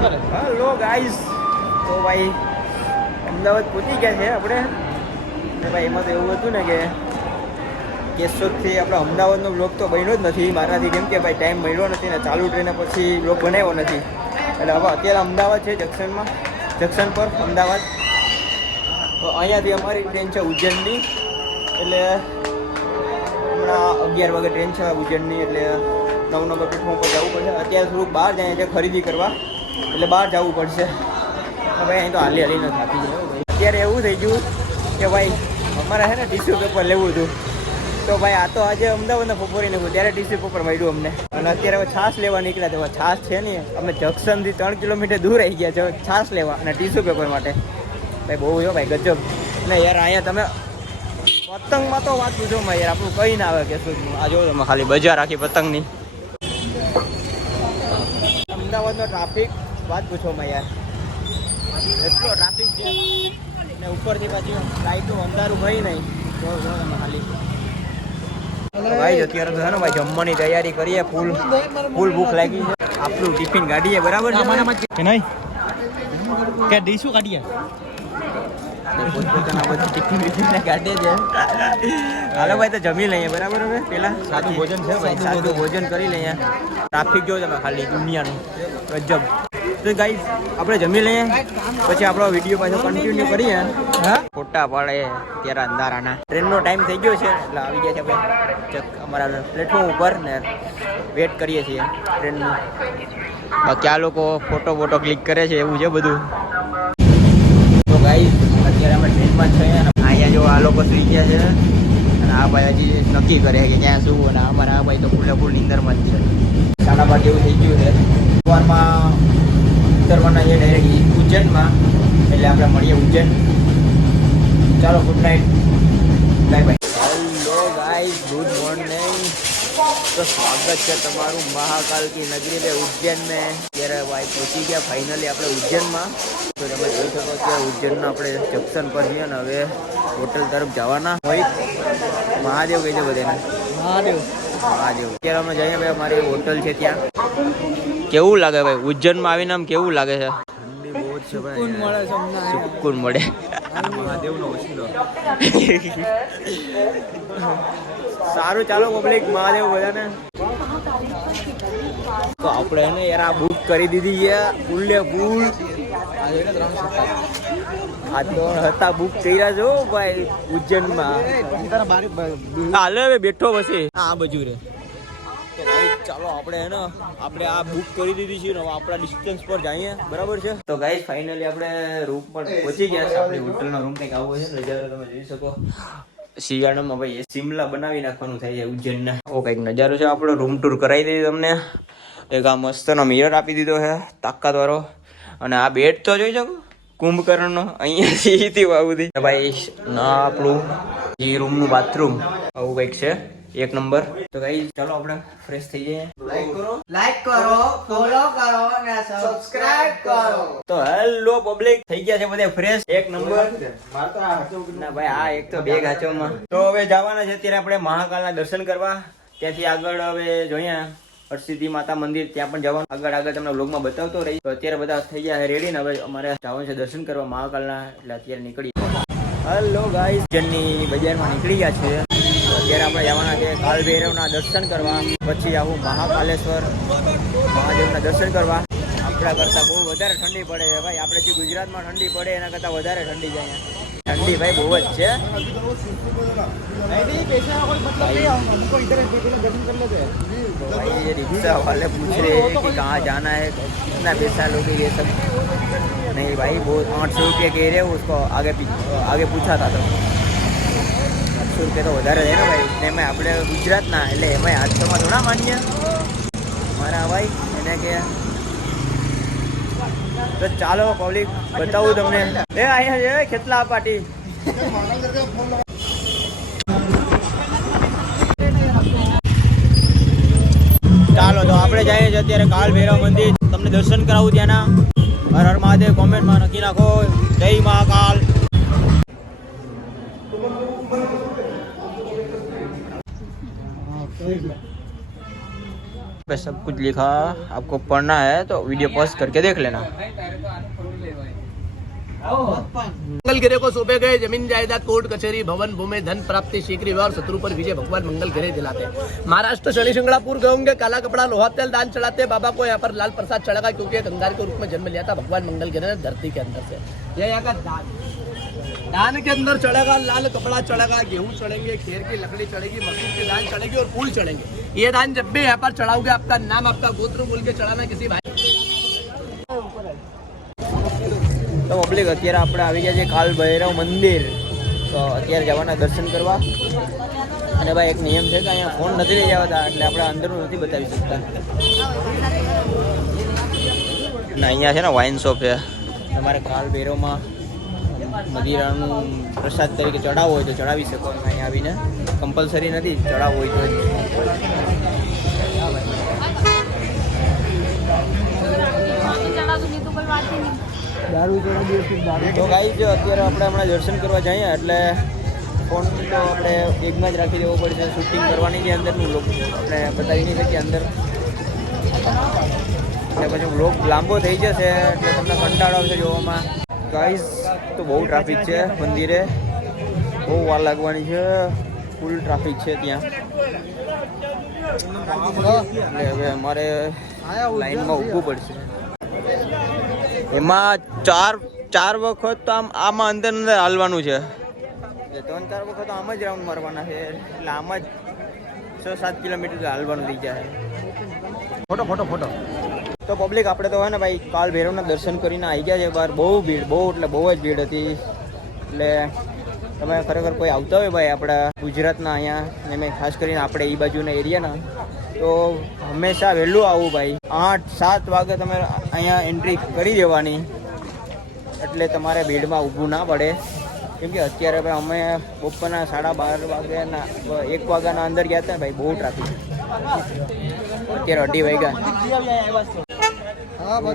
Hello guys તો ભાઈ, અમદાવાદ પહોંચી ગયા છે આપણે. ને ભાઈ, એમાં તો એવું હતું ને કે કેશોદથી આપણે અમદાવાદનો બ્લોગ તો બન્યો જ નથી. મારાથી કેમ કે ભાઈ ટાઈમ મળ્યો નથી ને ચાલુ ટ્રેને પછી બ્લોગ બનાવ્યો નથી. એટલે હવે અત્યારે અમદાવાદ છે, જંક્શનમાં. જંક્શન પર, અમદાવાદ. તો અહીંયાથી અમારી ટ્રેન છે ઉજ્જૈનની. એટલે હમણાં અગિયાર વાગે ટ્રેન છે ઉજ્જૈનની. એટલે નવ નંબર પ્લેટફોર્મ પર જવું પડશે. અત્યારે થોડુંક બહાર જાય છે ખરીદી કરવા. એટલે બહાર જવું પડશે. હવે અહીં તો હાલી હાલીને થાકી જાય અત્યારે એવું થઈ ગયું કે ભાઈ, અમારે છે ને ટીસ્યુ પેપર લેવું હતું. તો ભાઈ, આ તો આજે અમદાવાદના બપોરે નીકળ્યું ત્યારે ટીસ્યુ પેપર મળ્યું અમને. અને અત્યારે હવે છાશ લેવા નીકળ્યા તેવા છાશ છે ને અમે જંકશનથી ત્રણ કિલોમીટર દૂર આવી ગયા છે. છાશ લેવા અને ટીસ્યુ પેપર માટે. ભાઈ, બહુ જો ભાઈ, ગજબ. ને યાર, અહીંયા તમે પતંગમાં તો વાત પૂછો યાર, આપણું કઈ ના આવે કે શું. આ જો તમે ખાલી બજાર આખી પતંગની. અમદાવાદનો ટ્રાફિક વાત પૂછો માં યાર. એટલો ટ્રાફિક છે. ને ઉપરથી પાછી લાઈટો અંધારું ભાઈ નહીં. જો જો તમે ખાલી. ભાઈ અત્યારે તો છે ને ભાઈ જમવાની તૈયારી કરીએ. ફૂલ ફૂલ ભૂખ લાગી છે. આપણું ટિફિન કાઢીએ બરાબર છે કે નહીં? કે ડીશું કાઢીએ? પોતપોતાના બધા ટિફિન બિફિનને કાઢે છે. હાલો ભાઈ તો જમી લઈએ બરાબર હવે? પેલા સાદું ભોજન છે ભાઈ, સાદું ભોજન કરી લઈએ. ટ્રાફિક જો તમે ખાલી દુનિયાનું. ગજબ. તો ગાઈ આપણે જમી લઈએ. પછી આપણો વીડિયો પાછો કન્ટિન્યુ કરીએ. હા? ફોટા પડે ત્યારે અંધારાના. ટ્રેનનો ટાઈમ થઈ ગયો છે એટલે આવી ગયા છે આપણે ચક- અમારા પ્લેટફોર્મ ઉપર ને વેટ કરીએ છીએ ટ્રેનનું બાકી આ લોકો ફોટો ફોટો ક્લિક કરે છે એવું છે બધું. તો ગાઈ અત્યારે અમે ટ્રેનમાં છીએ અને અહીંયા જો આ લોકો સુઈ ગયા છે. અને આ ભાઈ હજી નક્કી કરે કે ક્યાં શું અને અમારા આ ભાઈ તો ફૂલે ફૂલ નીંદરમાં જ છે. સાડા બાર જેવું થઈ ગયું છે. સવારમાં ઉતરવાના છે ડાયરેક્ટ ઉજ્જૈનમાં. એટલે આપણે મળીએ ઉજ્જૈન. ચાલો good night bye bye hello guys good morning તો સ્વાગત છે તમારું મહાકાલ કી નગરી લે ઉજ્જૈન મેં અત્યારે ભાઈ પહોંચી ગયા ફાઇનલી આપણે ઉજ્જૈનમાં. તો તમે જોઈ શકો છો ઉજ્જૈનના આપણે જંકશન પર છીએ ને હવે હોટલ તરફ જવાના. હોય. મહાદેવ કહી છે બધાને. મહાદેવ. મહાદેવ. અત્યારે અમે જઈએ ભાઈ અમારી હોટલ છે ત્યાં. કેવું લાગે ભાઈ? ઉજ્જૈનમાં આવીને આમ કેવું લાગે છે? સુકૂન મળે સારું ચાલો પબ્લિક મહાદેવ બધાને. તો આપણે એને યાર આ બુક કરી દીધી છે ફૂલે ફૂલ. આ તો હતા બુક કર્યા છો ભાઈ ઉજ્જૈનમાં. હાલે હવે બેઠો પછી. આ બાજુ રે. ચાલો આપણે હે ને આપણે આ બુક કરી દીધી છે ને આપણા ડિસ્ટન્સ પર જઈએ. બરાબર છે? તો ગાઈસ ફાઇનલી આપણે રૂમ પર પહોંચી ગયા છે. આપણી હોટલનો રૂમ કંઈક આવો છે નજારો તમે જોઈ શકો. શિયાળામાં ભાઈ સિમલા બનાવી નાખવાનું થાય છે ઉજ્જૈનના. ઓ, કંઈક નજારો છે. આપણો રૂમ ટૂર કરાવી દીધી તમને. એક આ મસ્તનો મિરર આપી દીધો છે તાકાતવાળો અને આ બેડ તો જોઈ શકો, કુંભકર્ણનો. અહીંયા સીધી વાવું ભાઈ, ના આપણું, જે રૂમનું બાથરૂમ આવું કંઈક છે. એક નંબર. તો ભાઈ ચાલો આપણે ફ્રેશ થઈ જઈએ. લાઈક કરો. લાઈક કરો. ફોલો કરો અને સબસ્ક્રાઇબ કરો. તો હેલો પબ્લિક થઈ ગયા છે બધે ફ્રેશ એક નંબર. ના ભાઈ આ એક તો બે ગાચોમાં. તો હવે જવાના છે અત્યારે આપણે મહાકાલના દર્શન કરવા. ત્યાંથી આગળ હવે જોઈએ. હરસિદ્ધિ માતા મંદિર ત્યાં પણ જવાનું. આગળ આગળ તમને વ્લોગમાં બતાવતો રહી તો અત્યારે બધા થઈ ગયા રેડી ને હવે અમારે જવાનું છે દર્શન કરવા મહાકાલના. એટલે અત્યારે નીકળી હલો ગાઈસ જનની બજારમાં નીકળી ગયા છે. અત્યારે આપણે જવાના છે કાલ ભૈરવના દર્શન કરવા પછી આવું મહાકાલેશ્વર મહાદેવના દર્શન કરવા આપણા કરતાં બહુ વધારે ઠંડી પડે છે ભાઈ આપણે જે ગુજરાતમાં ઠંડી પડે એના કરતાં વધારે ઠંડી જાય અહીંયા. ઠંડી ભાઈ બહુ જ છે भाई ये रिक्शा वाले पूछ रहे हैं कि कहाँ जाना है कितना पैसा लोगे ये सब नहीं भाई वो आठ सौ रुपये कह रहे हो उसको आगे पी- आगे પૂછા હતા તો આઠસો રૂપિયા તો વધારે છે ને ભાઈ એમાં આપણે ગુજરાતના, એટલે એમાં આઠસોમાં થોડા માન્ય મારા ભાઈ, એને કે, તો ચાલો પબ્લિક બતાવું તમને. એ, અહીંયા છે ખેતલા પાટી. ચાલો, તો આપણે જઈએ છીએ અત્યારે કાલ ભૈરવ મંદિર. તમને દર્શન કરાવું ત્યાંના. હર હર મહાદેવ કોમેન્ટમાં નક્કી નાખો જય મહાકાલ. पे सब कुछ लिखा, आपको पढ़ना है तो वीडियो पॉज करके देख लेना। मंगल गिरे को सौंपे गए ज़मीन जायदाद कोर्ट कचहरी भवन, भूमि, धन प्राप्ति, शीघ्र विवाह और शत्रु पर विजय, भगवान मंगल गिरे दिलाते। महाराष्ट्र शनि शिंगड़ापुर गए काला कपड़ा, लोहा तेल, दान चढ़ाते। बाबा को यहाँ पर लाल प्रसाद चढ़ेगा, क्योंकि गंगार के रूप में जन्म लिया था, भगवान मंगल गिरे ने धरती के अंदर से। यह यहाँ का दान दान के अंदर चढ़ेगा लाल कपड़ा चढ़ेगा गेहूं चढ़ेंगे खेर की लकड़ी चढ़ेगी मसूर की दाल चढ़ेगी और फूल चढ़ेंगे ये दान जब भी यहाँ पर चढ़ाओगे आपका नाम आपका गोत्र बोल के चढ़ाना किसी भाई તો પબ્લિક અત્યારે આપણે આવી ગયા છે કાલ ભૈરવ મંદિર તો અત્યારે જવાના દર્શન કરવા અને ભાઈ એક નિયમ છે કે અહીંયા ફોન નથી લઈ જવાતા એટલે આપણે અંદરનું નથી બતાવી શકતા ને અહીંયા છે ને વાઇન શોપ છે તમારે કાલ ભૈરવમાં મદિરાનું પ્રસાદ તરીકે ચડાવવો હોય તો ચડાવી શકો. અહીંયા આવીને કમ્પલસરી નથી ચડાવવો હોય તો જ. તો ગાઈ જો અત્યારે આપણે હમણાં દર્શન કરવા જઈએ એટલે ફોન તો આપણે બેગમાં જ રાખી દેવો પડશે. શૂટિંગ કરવાની છે અંદરનું લોક આપણે બતાવી નહીં શકીએ અંદર. એટલે પછી લોક લાંબો થઈ જશે એટલે તમને કંટાળો આવશે જોવામાં. ગાઈઝ તો બહુ ટ્રાફિક છે મંદિરે. બહુ વાર લાગવાની છે. ફૂલ ટ્રાફિક છે ત્યાં. એટલે હવે અમારે લાઈનમાં ઊભવું પડશે. એમાં ચાર ચાર વખત તો આમ આમાં અંદર અંદર હાલવાનું છે. ત્રણ ચાર વખત આમ જ રાઉન્ડ મારવાના છે. એટલે આમ જ છ સાત કિલોમીટર હાલવાનું થઈ જાય. Photo photo photo. પબ્લિક આપણે તો હોય ને ભાઈ કાલ ભૈરવના દર્શન કરીને આવી ગયા છે બહાર બહુ ભીડ, બહુ એટલે બહુ જ ભીડ હતી. એટલે તમે ખરેખર કોઈ આવતા હોય ભાઈ આપણા ગુજરાતના અહીંયા ને ખાસ કરીને આપણે એ બાજુના એરિયાના. તો હંમેશા વહેલું આવવું ભાઈ. આઠ, સાત વાગે તમે અહીંયા એન્ટ્રી કરી દેવાની. એટલે તમારે ભીડમાં ઊભું ના પડે. કેમ કે અત્યારે ભાઈ અમે બપોરના સાડા બાર વાગ્યાના, એક વાગ્યાના અંદર ગયા હતા ભાઈ, બહુ ટ્રાફિક અત્યારે અઢી વાગ્યા.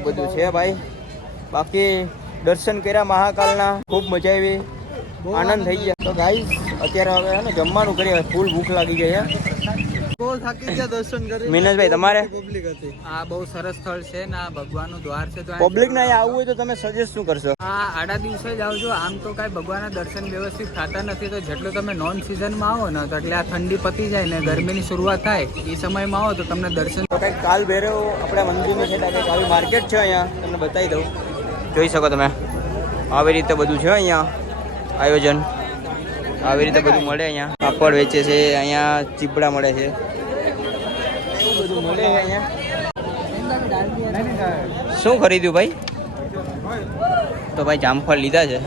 બધું છે ભાઈ. બાકી દર્શન કર્યા મહાકાલના. ખૂબ મજા આવી. આનંદ થઈ ગયા. તો ગાઈસ અત્યારે હવે જમવાનું કરીએ. ફૂલ ભૂખ લાગી ગઈ છે બહુ થાકી ગયા દર્શન કરી મિનસભાઈ તમારે? પબ્લિક હતી. આ બહુ સરસ સ્થળ છે ને આ ભગવાનનું દ્વાર છે તો પબ્લિક ના આવવું હોય તો તમે સજેસ્ટ શું કરશો? આ આડા દિવસે જ આવજો. આમ તો કાંઈ ભગવાનના દર્શન વ્યવસ્થિત થતા નથી તો જેટલું તમે નોન સિઝનમાં આવો ને તો એટલે આ ઠંડી પતી જાય ને ગરમીની શરૂઆત થાય એ સમયમાં આવો તો તમને દર્શન તો કંઈક કાલ ભેરવ આપણા મંદિરની છે કાલ આવી માર્કેટ છે અહીંયા. તમને બતાવી દઉં. જોઈ શકો તમે. આવી રીતે બધું છે અહીંયા આયોજન. આવી રીતે બધું મળે અહીંયા. પાપડ વેચે છે, અહીંયા ચીપડા મળે છે. શું ખરીદ્યું ભાઈ? તો ભાઈ જામફળ લીધા છે.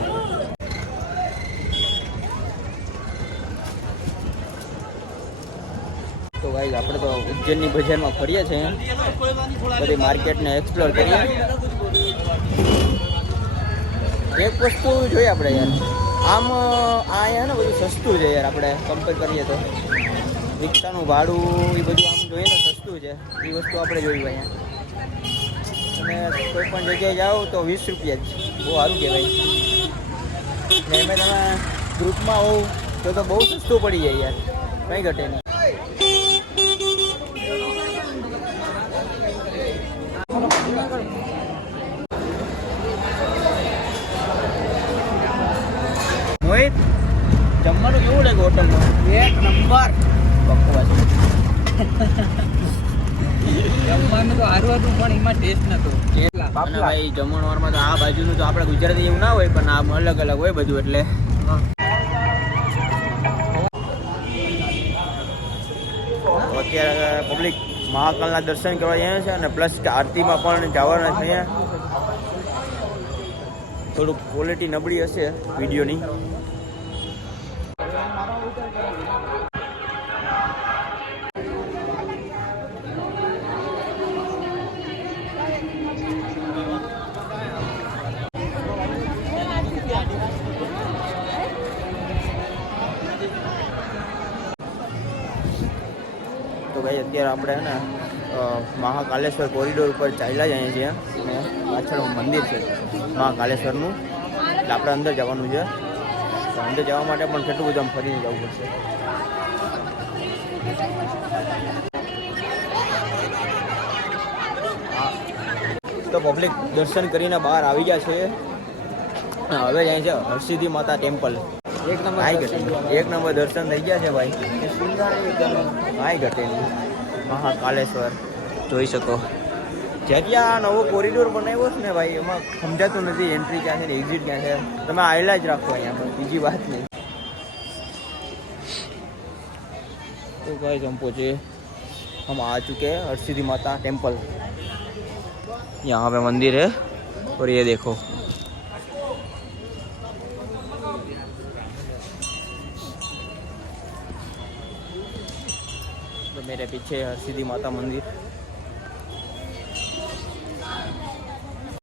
તો ભાઈ આપણે તો ઉજ્જૈનની બજારમાં ફરીએ છીએ. બધી માર્કેટને એક્સપ્લોર કરીએ. એક વસ્તુ જોઈએ આપણે યાર. આમ આ અહીંયા ને બધું સસ્તું છે યાર આપણે કમ્પેર કરીએ તો. રિક્ષાનું ભાડું, એ બધું આમ જોઈએ ને સસ્તું છે. એ વસ્તુ આપણે જોયું અહીંયા. અને કોઈ પણ જગ્યાએ જાઓ તો વીસ રૂપિયા જ. બહુ સારું કહેવાય. ને એમાં તમે ગ્રુપમાં હોવ તો તો બહુ સસ્તું પડી જાય યાર. કંઈ ઘટે નહીં. જમવાનું કેવું લાગે હોટલમાં? એક નંબર. બકવાસ. જમવાનું તો સારું હતું પણ એમાં ટેસ્ટ નતો ભાઈ જમણવારમાં તો આ બાજુનું તો આપણે ગુજરાતી એવું ના હોય પણ આમ અલગ અલગ હોય બધું એટલે. અત્યારે પબ્લિક મહાકાલના દર્શન કરવા જાય છે અને પ્લસ આરતીમાં પણ જવાના છે અહીંયા. થોડુંક ક્વોલિટી નબળી હશે વિડીયોની. અત્યારે આપણે ને મહાકાલેશ્વર કોરિડોર ઉપર ચાલ્યા જઈએ છીએ. અને પાછળ મંદિર છે મહાકાલેશ્વરનું. એટલે આપણે અંદર જવાનું છે. તો અંદર જવા માટે પણ કેટલું બધું આમ ફરીને જવું પડશે. તો પબ્લિક દર્શન કરીને બહાર આવી ગયા છે હવે જાય છે હરસિદ્ધિ માતા ટેમ્પલ એક નંબર એક નંબર દર્શન થઈ ગયા છે ભાઈ. હાઈ ઘટેલી મહાકાલેશ્વર જોઈ શકો જ્યાંથી આ નવો કોરિડોર બનાવ્યો છે ને ભાઈ એમાં સમજાતું નથી એન્ટ્રી ક્યાં છે ને એક્ઝિટ ક્યાં છે તમે આવેલા જ રાખો અહીંયા પર બીજી વાત નહીં तो गाइस हम पहुंचे हम आ चुके हैं हरसिद्धि माता टेम्पल यहाँ पे मंदिर है और ये देखो तो मेरे पीछे हरसिद्धि माता मंदिर